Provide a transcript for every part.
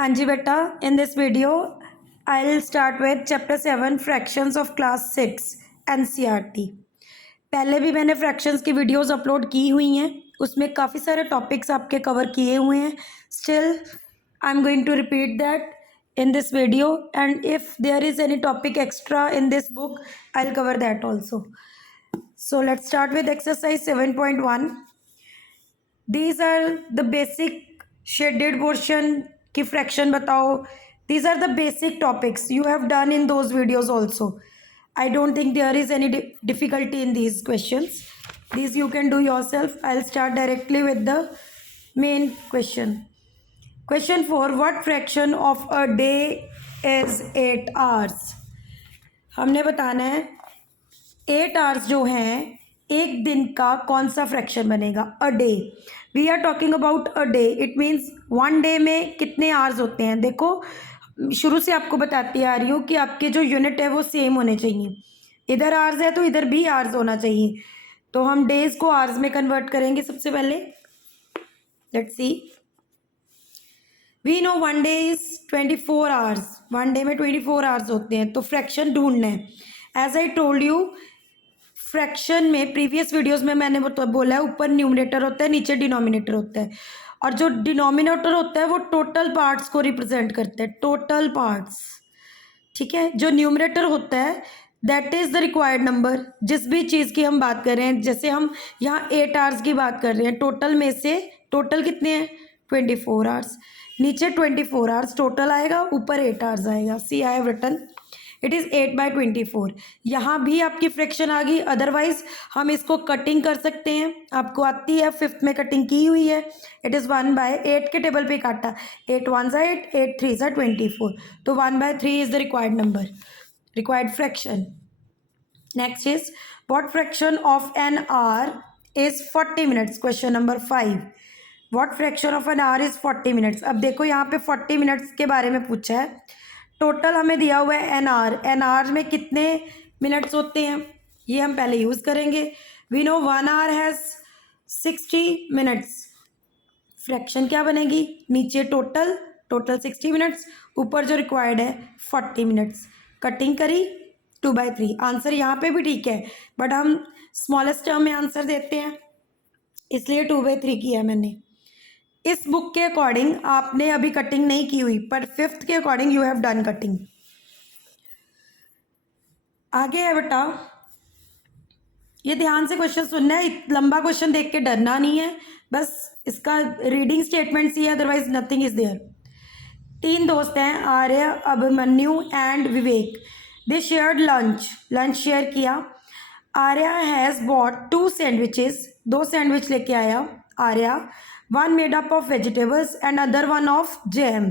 हाँ जी बेटा, in this video I will start with chapter 7 fractions of class 6 NCERT. पहले भी मैंने फ्रैक्शंस की वीडियोस अपलोड की हुई हैं, उसमें काफ़ी सारे टॉपिक्स आपके कवर किए हुए हैं। Still I am going to repeat that in this video, and if there is any topic extra in this book, I'll cover that also. So let's start with exercise 7.1. These are the basic shaded portion की fraction बताओ. These are the basic topics you have done in those videos also. I don't think there is any difficulty in these questions. These you can do yourself. I'll start directly with the main question. Question 4. What fraction of a day is 8 hours? हमने बताना है 8 hours जो हैं एक दिन का कौन सा फ्रैक्शन बनेगा. A day, we are talking about a day. It means one day में कितने आवर्स होते हैं. देखो, शुरू से आपको बताती आ रही हूँ कि आपके जो यूनिट है वो सेम होने चाहिए. इधर आवर्स है तो इधर भी आवर्स होना चाहिए. तो हम डेज को आवर्स में कन्वर्ट करेंगे. सबसे पहले let's see. We know one day is 24 hours. One day में 24 आवर्स होते हैं. तो फ्रैक्शन ढूंढना है. As I told you, fraction में प्रीवियस वीडियोस में मैंने बोला है ऊपर न्यूमरेटर होता है, नीचे डिनोमिनेटर होता है. और जो डिनोमिनेटर होता है वो टोटल पार्ट्स को रिप्रेजेंट करता है. टोटल पार्ट्स, ठीक है. जो न्यूमरेटर होता है that is the required number. जिस भी चीज़ की हम बात कर रहे हैं, जैसे हम यहाँ 8 आवर्स की बात कर रहे हैं, टोटल में से टोटल कितने हैं 24 आवर्स. नीचे 24 आवर्स टोटल आएगा, ऊपर 8 आवर्स आएगा. See I have written it is 8/24. यहाँ भी आपकी फ्रैक्शन आ गई. अदरवाइज हम इसको कटिंग कर सकते हैं. आपको आती है, 5th में कटिंग की हुई है. इट इज़ 1/8 के टेबल पे काटा. 8 1 8, 8 3 24. तो 1/3 is the required number, required fraction. Next is what fraction of an hour is 40 minutes. Question number 5. What fraction of an hour is 40 minutes. अब देखो यहाँ पे 40 मिनट्स के बारे में पूछा है. टोटल हमें दिया हुआ है एन आवर. एन आवर में कितने मिनट्स होते हैं ये हम पहले यूज़ करेंगे. We know 1 hour has 60 minutes. Fraction क्या बनेगी, नीचे टोटल 60 मिनट्स, ऊपर जो रिक्वायर्ड है 40 मिनट्स. कटिंग करी 2/3. आंसर यहाँ पे भी ठीक है, बट हम स्मॉलेस्ट टर्म में आंसर देते हैं, इसलिए 2/3 किया मैंने. इस बुक के अकॉर्डिंग आपने अभी कटिंग नहीं की हुई, पर 5th के according you have done cutting. आगे है बेटा, ये ध्यान से क्वेश्चन सुनना है. लंबा क्वेश्चन देख के डरना नहीं है, बस इसका रीडिंग स्टेटमेंट ही है, अदरवाइज नथिंग इज देयर. 3 दोस्त हैं, Arya, Abhimanyu and Vivek. They shared lunch share किया. Arya has bought 2 sandwiches. 2 sandwich लेके आया Arya. One made up of vegetables and other one of jam.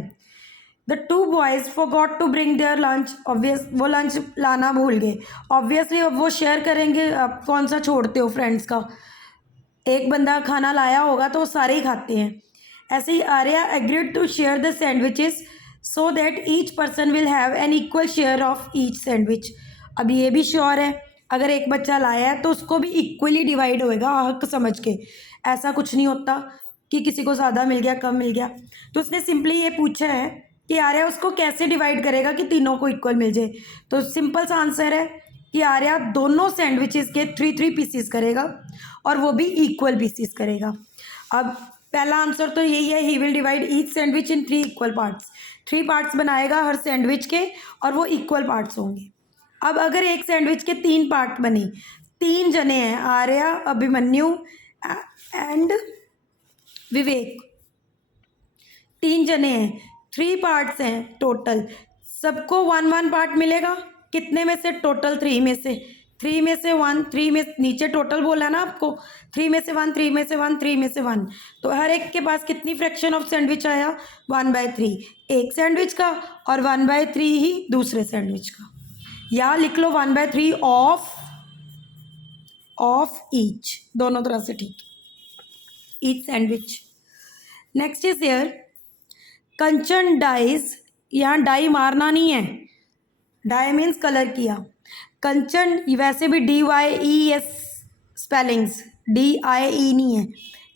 The 2 boys forgot to bring their lunch. वो lunch लाना भूल गए. Obviously अब वो शेयर करेंगे. अब कौन सा छोड़ते हो फ्रेंड्स का. एक बंदा खाना लाया होगा तो वो सारे ही खाते हैं. ऐसे ही Arya agreed to share the sandwiches so that each person will have an equal share of each sandwich. अब ये भी श्योर है, अगर एक बच्चा लाया है तो उसको भी इक्वली डिवाइड होएगा हक समझ के. ऐसा कुछ नहीं होता कि किसी को ज़्यादा मिल गया, कम मिल गया. तो उसने सिंपली ये पूछा है कि आर्या उसको कैसे डिवाइड करेगा कि तीनों को इक्वल मिल जाए. तो सिंपल सा आंसर है कि आर्या दोनों सैंडविचेस के 3 पीसीस करेगा और वो भी इक्वल पीसीस करेगा. अब पहला आंसर तो यही है, he will divide each sandwich in 3 equal parts. 3 parts बनाएगा हर सैंडविच के और वो इक्वल पार्ट्स होंगे. अब अगर एक सैंडविच के 3 पार्ट बने, 3 जने हैं, आर्या, अभिमन्यु एंड विवेक, 3 जने हैं, 3 पार्ट्स हैं टोटल. सबको 1 पार्ट मिलेगा. कितने में से, टोटल 3 में से. 3 में से 1, 3 में नीचे टोटल बोला ना आपको, 3 में से 1, 3 में से 1, 3 में से 1. तो हर एक के पास कितनी फ्रैक्शन ऑफ सैंडविच आया, 1/3 एक सैंडविच का और 1/3 ही दूसरे सैंडविच का. या लिख लो 1/3 ऑफ ईच, दोनों तरह से ठीक, each sandwich. Next is there Kanchan dyes. यहाँ डाई मारना नहीं है, डाई मीन्स कलर किया. कंचन वैसे भी DYES स्पेलिंग्स, DIE नहीं है.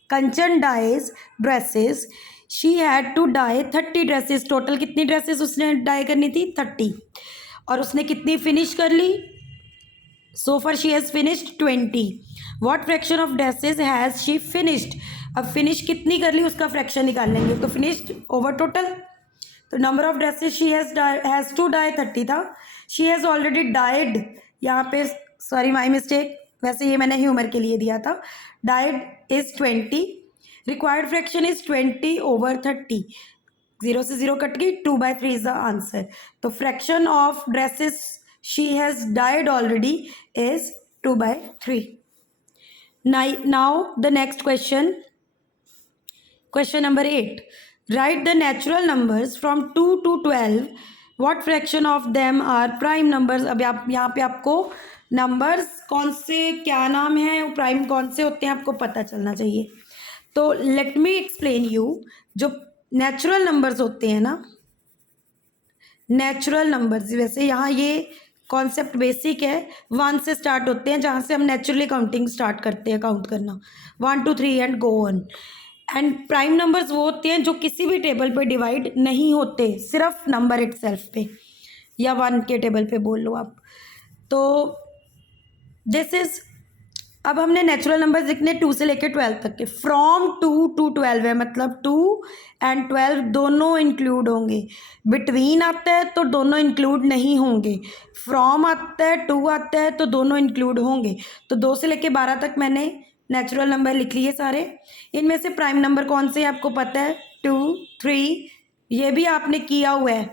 Kanchan dyes dresses she had to dye 30 dresses, total कितनी ड्रेसेस उसने डाई करनी थी 30, और उसने कितनी फिनिश कर ली, so far she has finished 20. what fraction of dresses has she finished, अब फिनिश कितनी कर ली उसका फ्रैक्शन निकाल लेंगे, तो फिनिश्ड ओवर टोटल, तो number of dresses she has to dye 30 था, शी हैज़ ऑलरेडी डाइड, यहाँ पे सॉरी माई मिस्टेक, वैसे ये मैंने ह्यूमर के लिए दिया था, died is 20, required fraction is 20 over 30, 0 से 0 कट गई, 2/3 इज़ द आंसर, तो fraction of dresses she has died already is 2/3. Now the next question number 8. Write the natural numbers from 2 to 12. What fraction of them are prime numbers? अब आप यहाँ पे आपको numbers कौन से क्या नाम है, प्राइम कौन से होते हैं आपको पता चलना चाहिए. तो लेट मी एक्सप्लेन यू, जो नेचुरल नंबर्स होते हैं ना, नेचुरल नंबर्स, वैसे यहाँ ये कॉन्सेप्ट बेसिक है, 1 से स्टार्ट होते हैं, जहाँ से हम नेचुरली काउंटिंग स्टार्ट करते हैं, काउंट करना 1 2 3 and go on. And prime numbers वो होते हैं जो किसी भी टेबल पे डिवाइड नहीं होते, सिर्फ नंबर इटसेल्फ पे, या 1 के टेबल पे बोल लो आप. तो दिस इज, अब हमने नेचुरल नंबर्स लिखने 2 से लेकर 12 तक के, फ्रॉम 2 to 12 है, मतलब 2 and 12 दोनों इंक्लूड होंगे, बिटवीन आता है तो दोनों इंक्लूड नहीं होंगे, फ्रॉम आता है 2 आता है तो दोनों इंक्लूड होंगे. तो 2 से लेकर 12 तक मैंने नेचुरल नंबर लिख लिए सारे. इनमें से प्राइम नंबर कौन से आपको पता है, 2 3, ये भी आपने किया हुआ है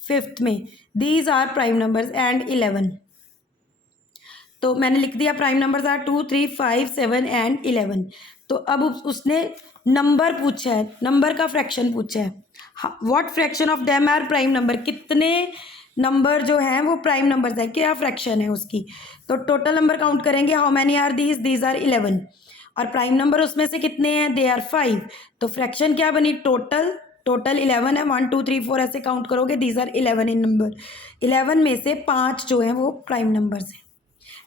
5th में, these are prime numbers, and 11. तो मैंने लिख दिया प्राइम नंबर्स आर 2 3 5 7 एंड 11. तो अब उसने नंबर पूछा है, नंबर का फ्रैक्शन पूछा है, what fraction of them are prime number, कितने नंबर जो हैं वो प्राइम नंबर्स हैं, क्या फ्रैक्शन है उसकी. तो टोटल नंबर काउंट करेंगे, how many are these are 11, और प्राइम नंबर उसमें से कितने हैं, दे आर 5. तो फ्रैक्शन क्या बनी, टोटल 11 है, 1 2 3 4 ऐसे काउंट करोगे, दीज आर 11 इन नंबर, 11 में से 5 जो हैं वो प्राइम नंबर्स हैं.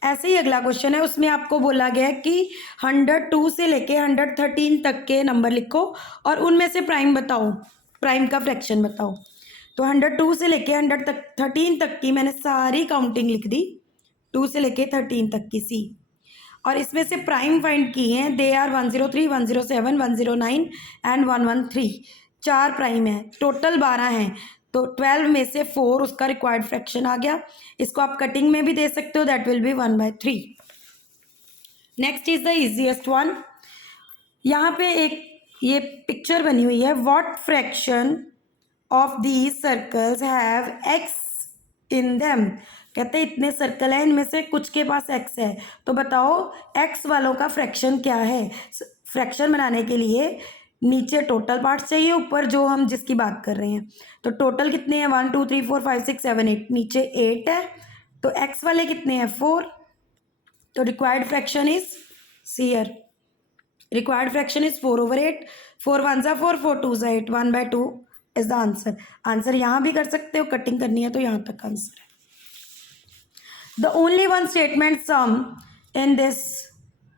ऐसे ही अगला क्वेश्चन है, उसमें आपको बोला गया है कि 102 से लेके 113 तक के नंबर लिखो और उनमें से प्राइम बताओ, प्राइम का फ्रैक्शन बताओ. तो 102 से लेके 113 तक की मैंने सारी काउंटिंग लिख दी, 2 से लेके 13 तक की सी, और इसमें से प्राइम फाइंड की हैं, दे आर 103 107 109 एंड 113, 4 प्राइम है, टोटल 12 हैं. तो 12 में से 4 उसका रिक्वायर्ड फ्रैक्शन आ गया. इसको आप कटिंग में भी दे सकते हो, that will be 1/3. Next is the easiest one. यहाँ पे एक ये पिक्चर बनी हुई है, what fraction of these circles have x in them, कहते हैं इतने सर्कल हैं, इनमें से कुछ के पास एक्स है, तो बताओ एक्स वालों का फ्रैक्शन क्या है. फ्रैक्शन बनाने के लिए नीचे टोटल पार्ट्स चाहिए, ऊपर जो हम जिसकी बात कर रहे हैं. तो टोटल कितने हैं, 1 2 3 4 5 6 7 8, नीचे 8 है, तो एक्स वाले कितने हैं 4. तो रिक्वायर्ड फ्रैक्शन इज सीयर, required fraction is 4/8, 4 1 4 4 2 8, 1/2 is the answer. Answer यहाँ भी कर सकते हो, कटिंग करनी है तो यहाँ तक आंसर है. The only one statement sum in this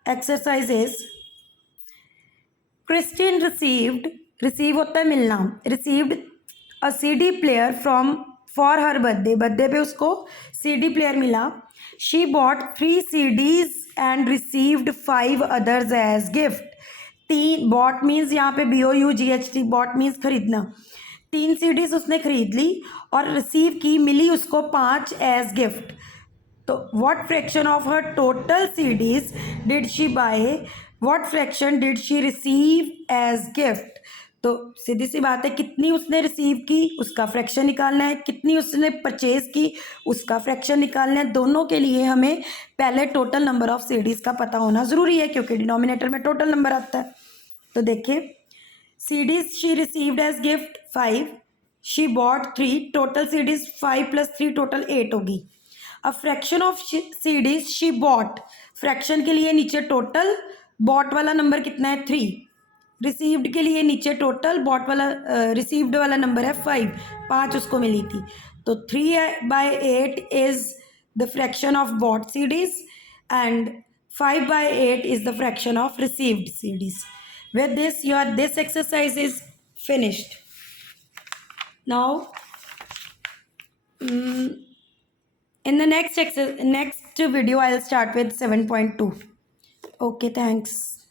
exercise is, Christine receive होता है मिलना, received a CD player from for her birthday पे उसको CD प्लेयर मिला. She bought 3 CDs and received 5 others as gift. 3 bought means यहाँ पे BOUGHT, bot means खरीदना, 3 CDs उसने खरीद ली और रिसीव की, मिली उसको 5 एज गिफ्ट. तो what fraction of her total CDs did she buy, what fraction did she receive as gift. तो सीधी सी बात है, कितनी उसने रिसीव की उसका फ्रैक्शन निकालना है, कितनी उसने परचेज की उसका फ्रैक्शन निकालना है. दोनों के लिए हमें पहले टोटल नंबर ऑफ CDs का पता होना ज़रूरी है, क्योंकि डिनोमिनेटर में टोटल नंबर आता है. तो देखिए, CDs she received as gift 5, she bought 3, total CDs 5 + 3 total 8 होगी. अब fraction of CDs she bought, fraction के लिए नीचे टोटल, बॉट वाला नंबर कितना है 3, रिसीव्ड के लिए नीचे टोटल, बॉट वाला रिसीव्ड वाला नंबर है 5 उसको मिली थी. तो 3/8 is the fraction of bought CDs and 5/8 is the fraction of received CDs. With this, this exercise is finished. Now in the next video I'll start with 7.2. Okay, thanks.